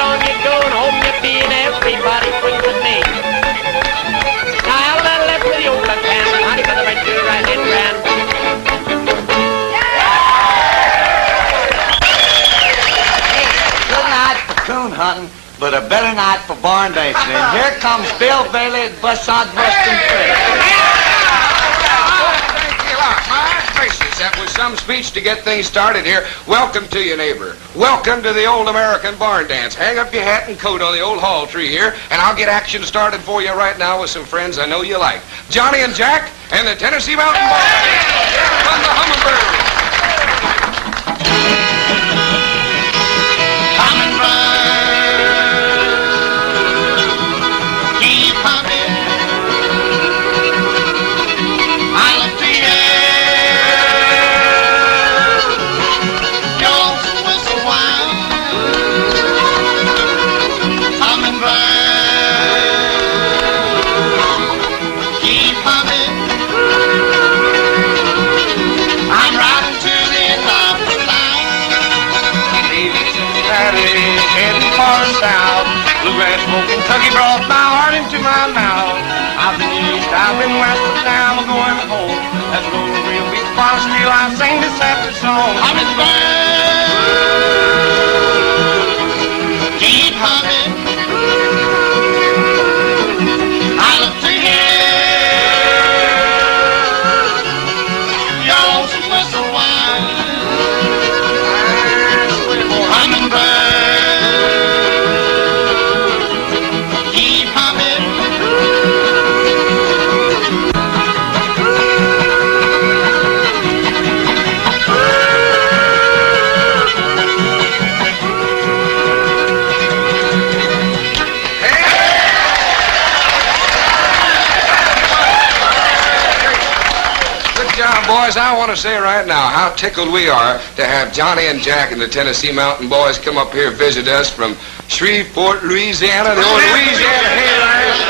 along you go, and home you be, and everybody swings with me. Now, out of that left with the old left hand, honey, for the right to the right hand grand. Good night for coon hunting, but a better night for barn dancing. And here comes Bill Bailey at Bussard Bustin' Trail. That was some speech to get things started here. Welcome to you, neighbor. Welcome to the old American barn dance. Hang up your hat and coat on the old hall tree here, and I'll get action started for you right now with some friends I know you like. Johnny and Jack and the Tennessee Mountain Boys. From the Hummingbird. Kentucky brought my heart into my mouth. I've been east, I've been west, but now I'm going home. That's a little real big spot, still I sing this happy song. I'm in the band. Keep humming. I love to hear your whistle whine. I'm in the band. Boys, I want to say right now how tickled we are to have Johnny and Jack and the Tennessee Mountain Boys come up here visit us from Shreveport, Louisiana, the old Louisiana Haylands.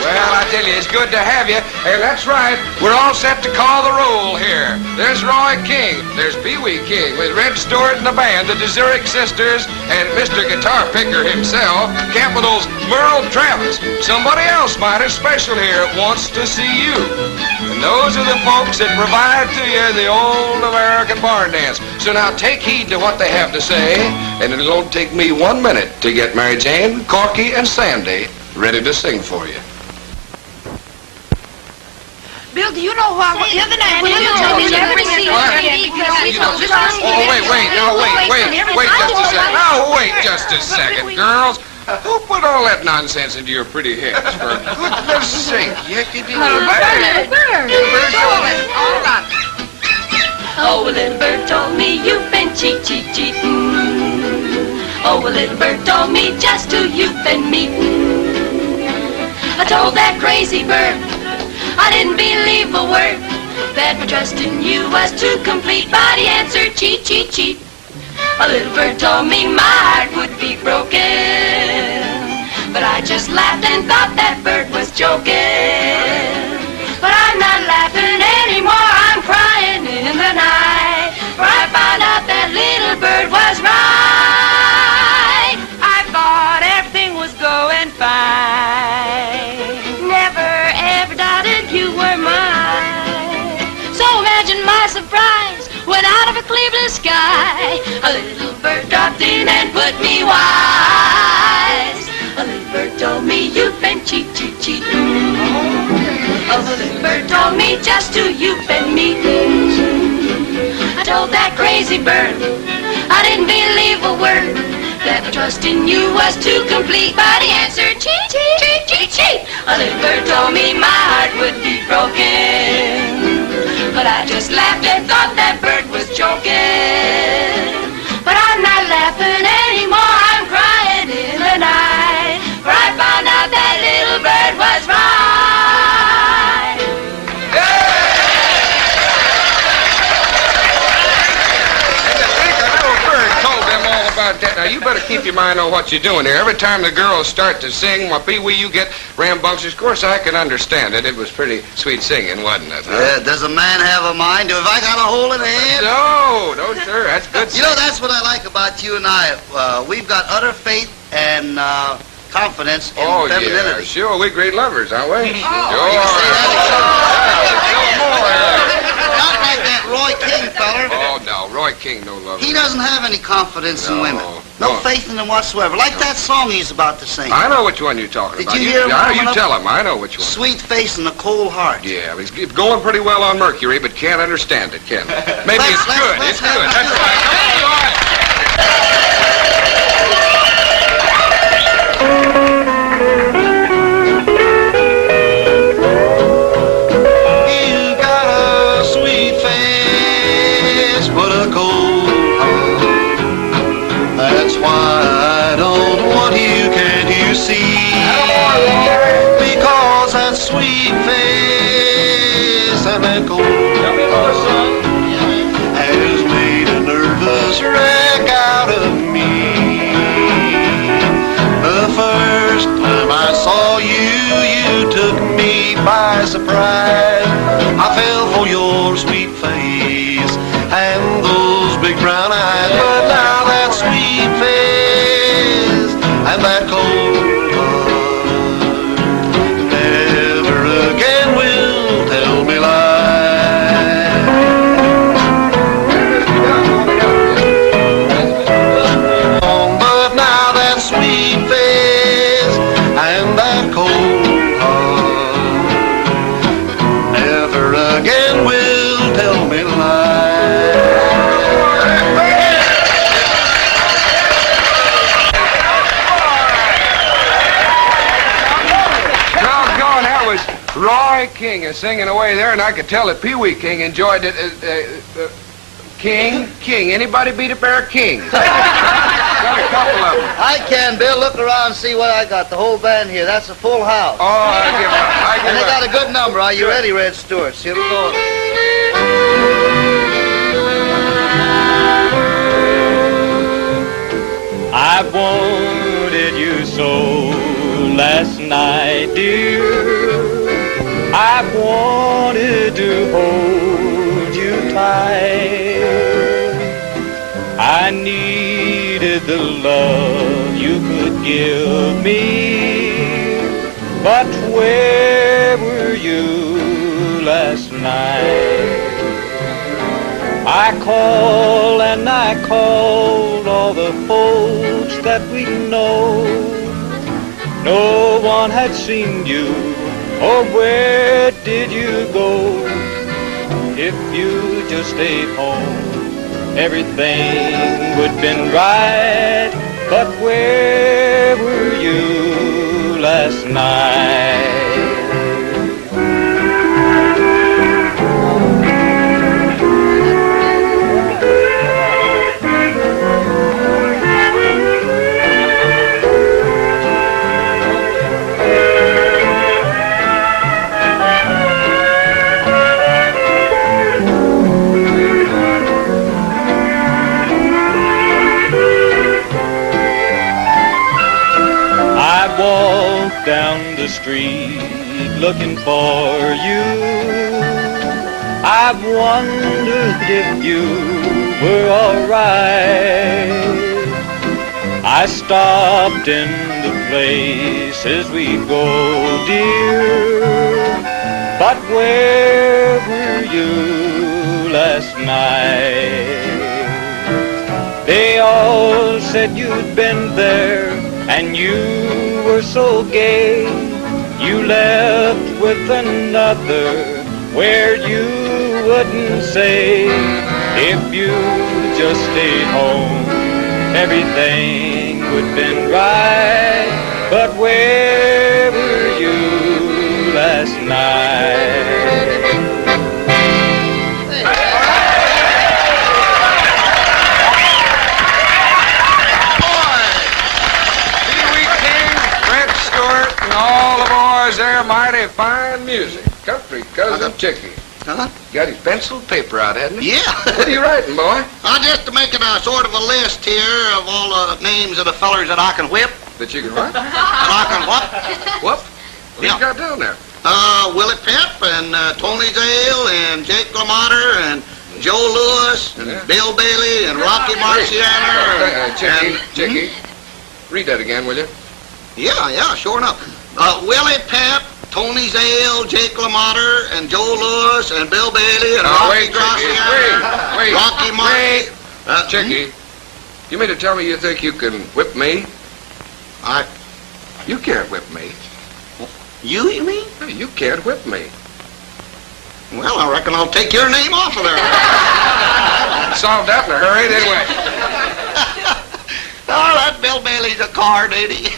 Well, I tell you, it's good to have you. And that's right, we're all set to call the roll here. There's Roy King, there's Pee Wee King with Red Stewart and the band, the Desuric Sisters, and Mr. Guitar Picker himself, Capitol's Merle Travis. Somebody else mighty special here wants to see you. And those are the folks that provide to you the old American barn dance. So now take heed to what they have to say, and it'll only take me 1 minute to get Mary Jane, Corky, and Sandy ready to sing for you. Bill, do you know why the other night when you told me never see Wait just a second. Now, wait just a second, girls. Who put all that nonsense into your pretty heads? For goodness sake, yickety Little bird. All right. Oh, a little bird told me you've been cheating. Oh, a little bird told me just who you've been meeting. I told that crazy bird I didn't believe a word, that my trust in you was too complete, but he answered cheat. A little bird told me my heart would be broken, but I just laughed and thought that bird was joking. But I'm not laughing anymore, I'm crying in the night, for I found out that little bird was right. I thought everything was going fine, never ever doubted you were mine. So imagine my surprise when out of a clear blue sky a little bird dropped in and put me wise. A little bird told me you've been cheating. Oh, the little bird told me just who you've been meeting. I told that crazy bird I didn't believe a word, that my trust in you was too complete, but he answered cheat. A little bird told me my heart would be broken, but I just laughed and thought that bird was joking. But I'm not laughing anymore, I'm crying in the night, for I found out that little bird was right. And to think a little bird told them all about now you better keep your mind on what you're doing here. Every time the girls start to sing, well, Pee-wee, you get rambunctious. Of course, I can understand it. It was pretty sweet singing, wasn't it? Huh? Yeah, does a man have a mind? Have I got a hole in the head? No, sir. That's good. You know, that's what I like about you and I. We've got utter faith and confidence in femininity. Yeah, sure. We're great lovers, aren't we? You say that not like that Roy King feller. Oh, no. Roy King, no lover. He doesn't have any confidence in No, women. No no. faith in them whatsoever. Like that song he's about to sing. I know which one you're talking Did about. you hear him warming You up? tell him. I know which one. Sweet face and a cold heart. Yeah, he's going pretty well on Mercury, but can't understand it, can he? Maybe Let's- it's good. let's It's have good. a- That's right. Come on, boy. You got a sweet face, but a cold heart. That's why I don't want you, can't you see? Because that sweet face and that cold heart has made a nervous wreck out of me. The first time I saw you, you took me by surprise. I fell for your sweet face and those big brown eyes. But now that sweet face and that cold heart never again will tell me lies. But now that sweet face and that cold heart never again will tell me lies. Doggone, that was Roy King singing away there, and I could tell that Pee-wee King enjoyed it. King. Anybody beat a pair of Kings? Got a couple of them. I can, Bill. Look around and see what I got. The whole band here. That's a full house. Oh, I give up. And they got a good number. Are you ready, Red Stewart? See, it'll go. I wanted you so last night, dear. I wanted to hold you tight. I needed the love you could give me. But where were you last night? I called and I called all the folks that we know. No one had seen you, or where did you go? If you just stayed home, everything would been right. But where were you last night? Down the street looking for you. I've wondered if you were alright. I stopped in the places we go, dear. But where were you last night? They all said you'd been there and you were so gay. You left with another where you wouldn't say. If you just stayed home, everything would been right. But where were you last night? There, mighty fine music. Country cousin Chicky. Huh? Got his pencil and paper out, hasn't he? Yeah. What are you writing, boy? I'm just making a sort of a list here of all the names of the fellers that I can whip. That you can what? That I can what? Whoop. What Yeah. you got down there? Willie Pep and Tony Zale and Jake LaMotta and Joe Lewis and Yeah. Bill Bailey and Rocky Marciano. Chicky, read that again, will you? Yeah, sure enough. Willie Pep, Tony Zale, Jake LaMotta, and Joe Lewis, and Bill Bailey, and Rocky wait, Marciano. wait. Rocky Marciano. Chicky, you mean to tell me you think you can whip me? You can't whip me. You mean? Hey, you can't whip me. Well, I reckon I'll take your name off of there. Solved that in a hurry, didn't we? Oh, that Bill Bailey's a card, ain't he?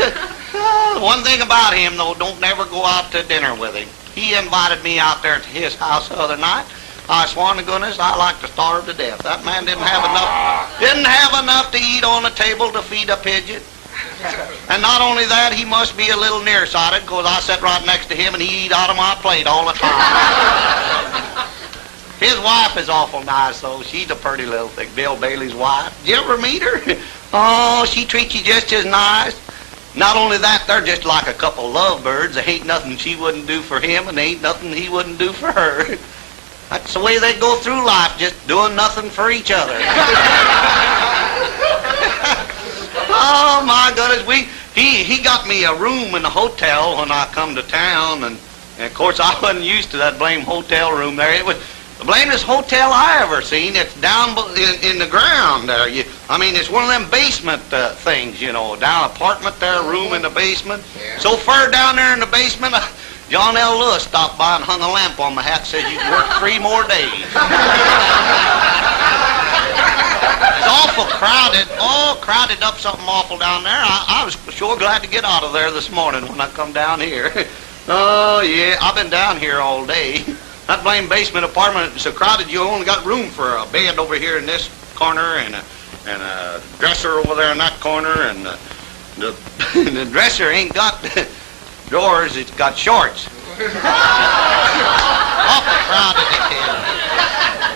One thing about him, though, don't never go out to dinner with him. He invited me out there to his house the other night. I sworn to goodness I like to starve to death. That man didn't have enough to eat on the table to feed a pigeon. And not only that, he must be a little nearsighted, because I sat right next to him and he eat out of my plate all the time. His wife is awful nice, though. She's a pretty little thing, Bill Bailey's wife. Did you ever meet her? Oh, she treats you just as nice. Not only that, they're just like a couple lovebirds. There ain't nothing she wouldn't do for him, and there ain't nothing he wouldn't do for her. That's the way they go through life, just doing nothing for each other. Oh, my goodness, he got me a room in the hotel when I come to town, and of course I wasn't used to that blame hotel room there. It was the blamedest hotel I ever seen. It's down in the ground there. It's one of them basement things, down apartment there, room in the basement. Yeah. So So far down there in the basement, John L. Lewis stopped by and hung a lamp on my hat, said you could work 3 more days. It's awful crowded, all crowded up something awful down there. I was sure glad to get out of there this morning when I come down here. Oh, yeah, I've been down here all day. That blame basement apartment is so crowded you only got room for a bed over here in this corner and a dresser over there in that corner, and the dresser ain't got drawers, it's got shorts. Awful crowded it is.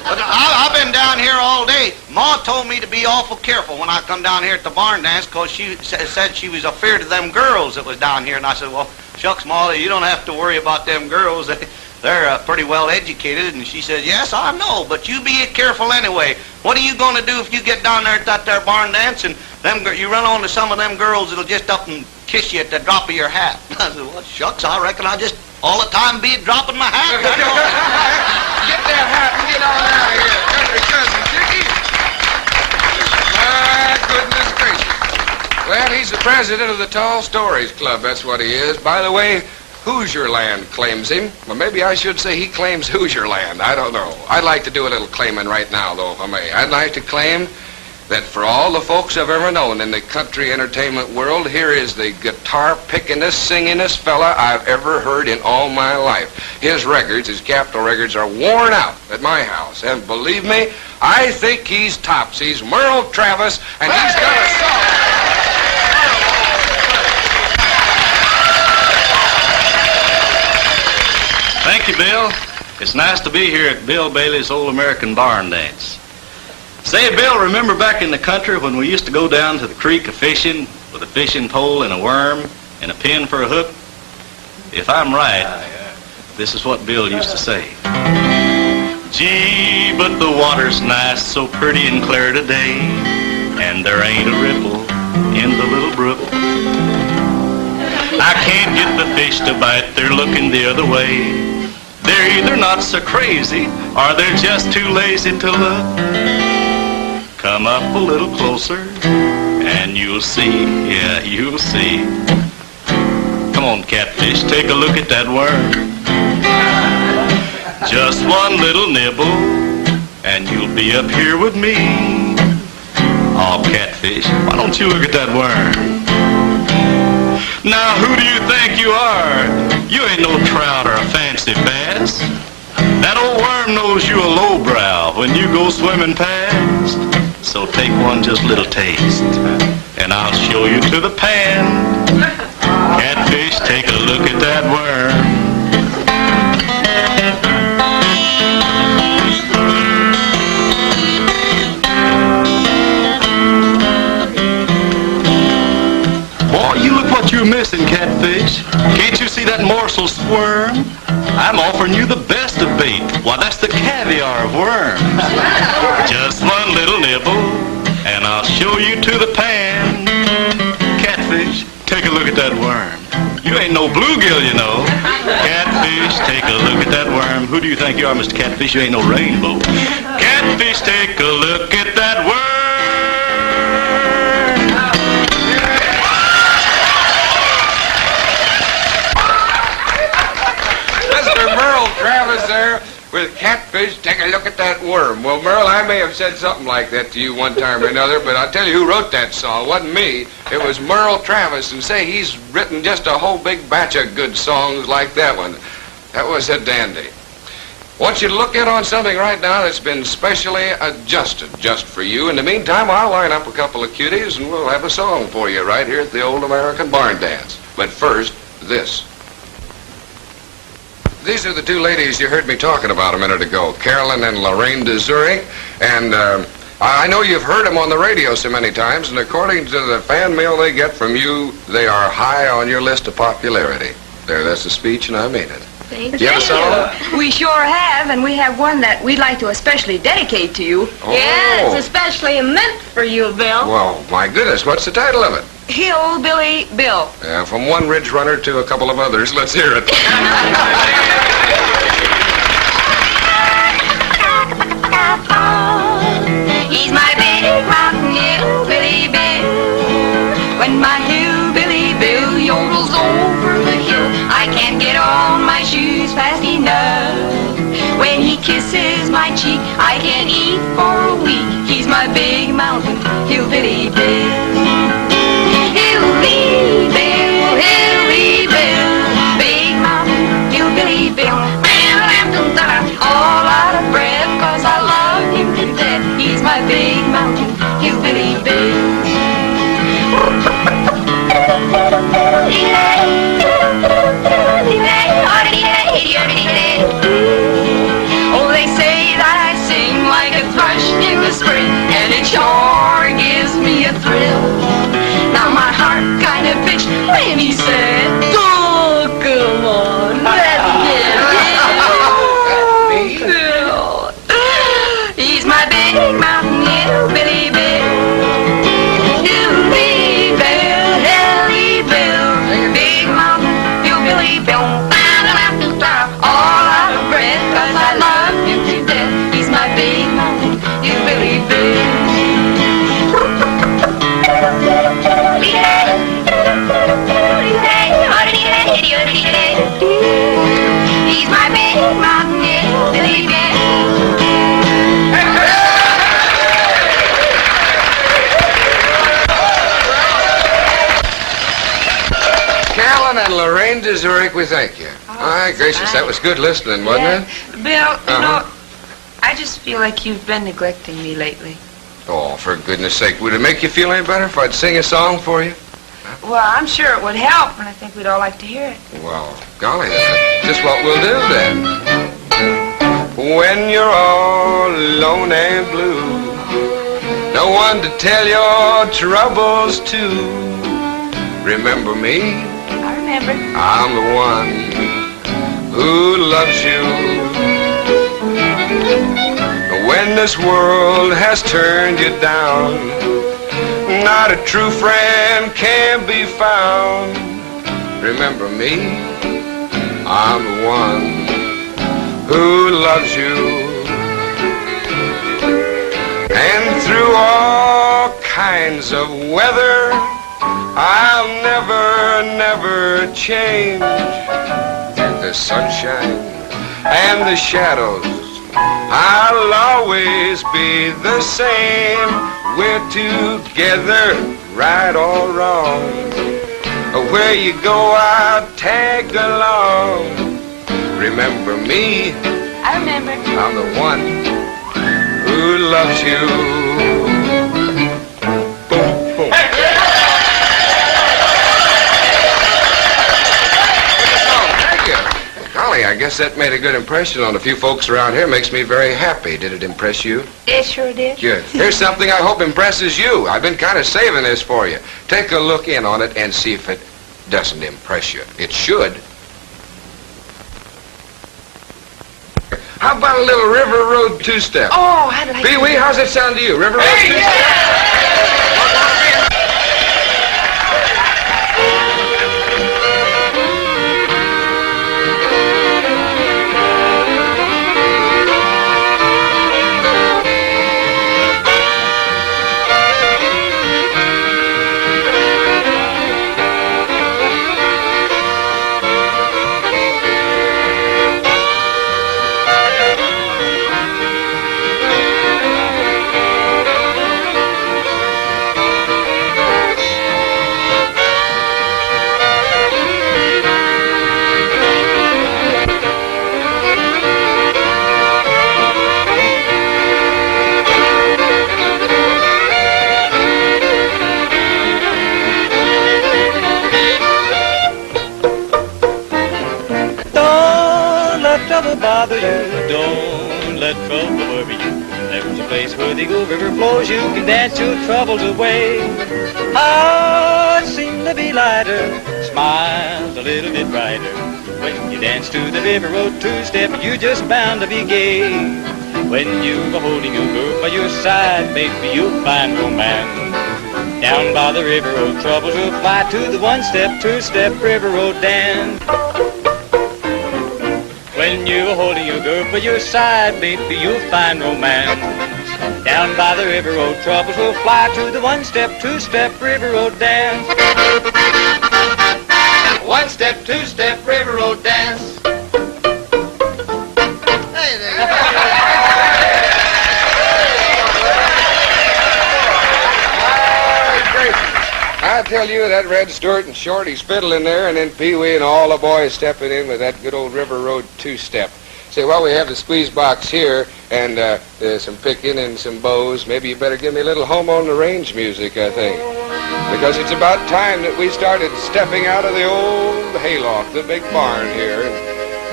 But I've been down here all day. Ma told me to be awful careful when I come down here at the barn dance, because she said she was afraid of them girls that was down here. And I said, well, shucks, Ma, you don't have to worry about them girls. They're pretty well educated. And she said, yes, I know, but you be careful anyway. What are you going to do if you get down there at that there barn dance and you run on to some of them girls that'll just up and kiss you at the drop of your hat? I said, well, shucks, I reckon I just all the time be dropping my hat. Get that hat and get on out of here, country cousin Chicky. My goodness gracious. Well, he's the president of the Tall Stories Club, that's what he is. By the way, Hoosier Land claims him. Well, maybe I should say he claims Hoosier Land. I don't know. I'd like to do a little claiming right now, though, if I may. I'd like to claim that for all the folks I've ever known in the country entertainment world, here is the guitar-pickingest, singingest fella I've ever heard in all my life. His records, his Capitol records, are worn out at my house. And believe me, I think he's tops. He's Merle Travis, and he's got a song. Thank you, Bill. It's nice to be here at Bill Bailey's Old American Barn Dance. Say, Bill, remember back in the country when we used to go down to the creek a-fishing with a fishing pole and a worm and a pin for a hook? If I'm right, this is what Bill used to say. Gee, but the water's nice, so pretty and clear today, and there ain't a ripple in the little brook. I can't get the fish to bite, they're looking the other way. They're either not so crazy, or they're just too lazy to look. Come up a little closer, and you'll see, yeah, you'll see. Come on, catfish, take a look at that worm. Just one little nibble, and you'll be up here with me. Oh, catfish, why don't you look at that worm? Now, who do you think you are? You ain't no trout or a fancy bass. That old worm knows you a lowbrow when you go swimming past. So take one just little taste, and I'll show you to the pan. Catfish, take a look at that worm. that morsel squirm? I'm offering you the best of bait. Why, that's the caviar of worms. Just one little nibble, and I'll show you to the pan. Catfish, take a look at that worm. You ain't no bluegill, you know. Catfish, take a look at that worm. Who do you think you are, Mr. Catfish? You ain't no rainbow. Catfish, take a look at that worm. Mr. Merle Travis there with Catfish, take a look at that worm. Well, Merle, I may have said something like that to you one time or another, but I'll tell you who wrote that song. It wasn't me. It was Merle Travis, and say, he's written just a whole big batch of good songs like that one. That was a dandy. I want you to look in on something right now that's been specially adjusted just for you. In the meantime, I'll line up a couple of cuties, and we'll have a song for you right here at the Old American Barn Dance. But first, this. These are the two ladies you heard me talking about a minute ago, Carolyn and Lorraine de Zurich. And I know you've heard them on the radio so many times, and according to the fan mail they get from you, they are high on your list of popularity. There, that's the speech, and I mean it. Thank You have a song? We sure have, and we have one that we'd like to especially dedicate to you. Oh. Yeah, it's especially meant for you, Bill. Well, my goodness, what's the title of it? Hillbilly Bill. From one Ridge Runner to a couple of others. Let's hear it. He's my big mountain hillbilly Bill. When my hillbilly Bill yodels over the hill, I can't get on my shoes fast enough. When he kisses my cheek, I can't eat for a week. He's my big mountain hillbilly Bill. Hillbilly Bill, hillbilly Bill, big mountain hillbilly Bill. All out of breath, 'cause I love him to death. He's my big mountain hillbilly Bill. Oh, they say that I sing like a thrush in the spring, and it sure gives me a thrill. Now my heart kind of bitched when he said, "Oh, come on, let's get Bill." He's my big mountain hillbilly Bill. Hillbilly Bill, hillbilly Bill, big mountain hillbilly Bill. All out of breath, 'cause I love him to death. He's my big mountain hillbilly Bill. He's my big mountain hillbilly Bill. Carolyn and Lorraine de Zurich, we thank you. My gracious, that was good listening, wasn't it? Bill, you know, Uh-huh. I just feel like you've been neglecting me lately. Oh, for goodness sake, would it make you feel any better if I'd sing a song for you? Well, I'm sure it would help, and I think we'd all like to hear it. Well, golly, that's just what we'll do then. When you're all alone and blue, no one to tell your troubles to, remember me, I remember. I'm the one who loves you. When this world has turned you down, not a true friend can be found. Remember me, I'm the one who loves you. And through all kinds of weather, I'll never, never change. The sunshine and the shadows, I'll always be the same. We're together, right or wrong. Where you go, I'll tag along. Remember me, I remember. I'm the one who loves you. Boom, boom. Thank you. Golly, I guess that made a good impression on a few folks around here. Makes me very happy. Did it impress you? It sure did. Good. Here's something I hope impresses you. I've been kind of saving this for you. Take a look in on it and see if it doesn't impress you. It should. How about a little River Road two-step? Oh, I'd like Pee-wee, how's it sound to you? River Road two-step? Don't let trouble bother you. Don't let trouble worry you. There's a place where the old river flows. You can dance your troubles away. Hearts seem to be lighter. Smiles a little bit brighter. When you dance to the river road two-step, you're just bound to be gay. When you're holding a girl by your side, baby, you'll find romance. Down by the river road, troubles will fly to the one-step, two-step river road dance. When you're holding your girl by your side, baby, you'll find romance. Down by the river road, troubles will fly to the one-step, two-step river road dance. One-step, two-step river road dance. Hey there. I tell you, that Red Stewart and Shorty's fiddling there, and then Pee-wee and all the boys stepping in with that good old River Road two-step. Say, well, we have the squeeze box here, and some picking and some bows. Maybe you better give me a little home on the range music, I think. Because it's about time that we started stepping out of the old hayloft, the big barn here, and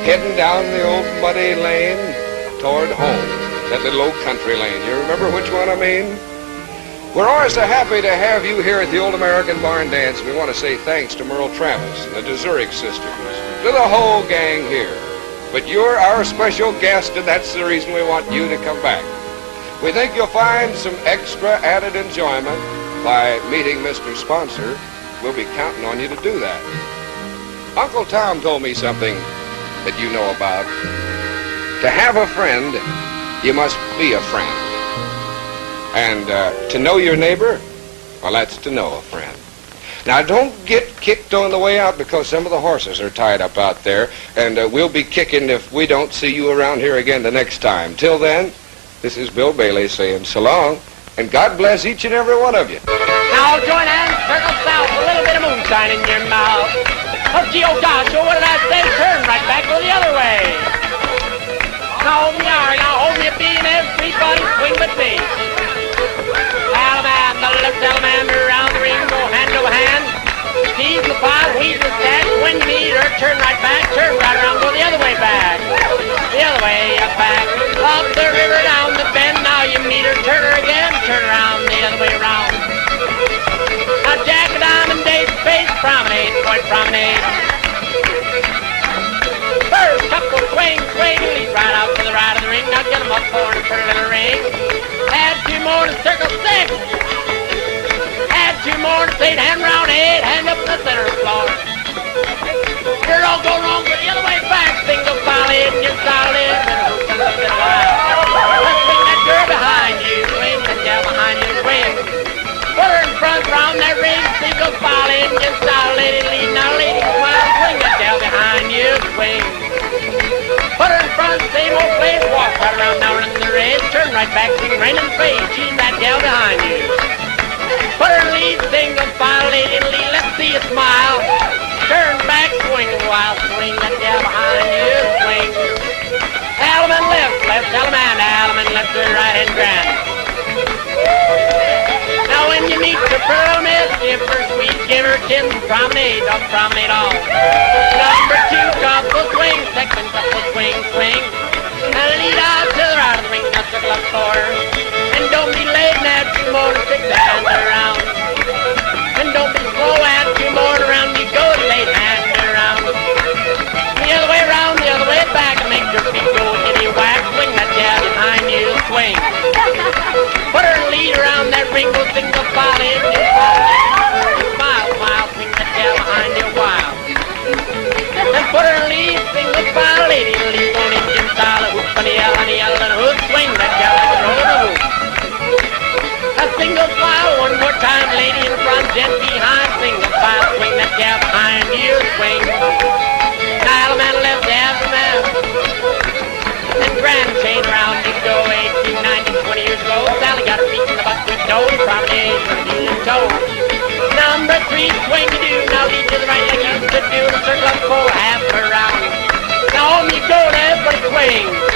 heading down the old muddy lane toward home. That little old country lane. You remember which one I mean? We're always so happy to have you here at the Old American Barn Dance. We want to say thanks to Merle Travis and the DeZurich sisters, to the whole gang here. But you're our special guest, and that's the reason we want you to come back. We think you'll find some extra added enjoyment by meeting Mr. Sponsor. We'll be counting on you to do that. Uncle Tom told me something that you know about. To have a friend, you must be a friend. And to know your neighbor, well, that's to know a friend. Now, don't get kicked on the way out because some of the horses are tied up out there, and we'll be kicking if we don't see you around here again the next time. Till then, this is Bill Bailey saying so long, and God bless each and every one of you. Now join hands, circle south, a little bit of moonshine in your mouth. Oh, gee, oh, gosh, oh, what did I say? Turn right back, go the other way. Now hold me R, now hold me a B, and everybody swing with me. Alaman, the left salamander, around the ring, go hand over hand. He's the pot, he's the stack. When you meet her, turn right back, turn right around, go the other way back. The other way back. Up the river, down the bend, now you meet her, turn her again, turn around, the other way around. Now Jack a Diamond, Dave Space, promenade, boy, promenade. First couple swing, swing, lead right out to the right of the ring. Now get 'em up for a pretty little ring. Add two more to circle 6. Add two more to 8. Hand round 8. Hand up the center floor. You're all go wrong, go the other way back. Single file in, you're solid. Let's swing that girl behind you. Swing that gal behind you. Swing. Put her in front, round that ring. Single file in, you're solid. Lead now, lady, smile. Swing that gal behind you. Swing. Put her in front, same old place, walk right around now in the red, turn right back, sing rain in the face, she's that gal behind you. Put her lead, single file, lady, lead, let's see you smile. Turn back, swing a while, swing that gal behind you, swing. Alaman left, left, Alaman left to right hand grand. Now when you meet the pearl miss, give her sweet, give her kiss, promenade, don't promenade all. Number 2, couple swing, second couple swing, swing. And lead out to the right of the ring, now circle up 4. And don't be late, now 2 more to 6 hands around. And don't be slow, add 2 more around, you go to late hand around. The other way around, the other way back, and make your feet go kitty whack. Put her lead around that ring, go single file in your smile, smile, swing that gal behind you wild. And put her lead, single file, lady, lead on Indian style, a hoop and a yell and a yell and a hoop, swing that gal like a roll and a hoop. A single file, one more time, lady in front, gent behind, single file, swing that gal behind you, swing. Dial man left, half a man. And grand chain round you go, 18, 19, 20 years ago. Sally got her feet in the buckwheat dough, promenade from the heel and toe. Number 3, swing you do, now lead to the right like you used to do, and circle up 4, half around. Now home you go, and everybody swing.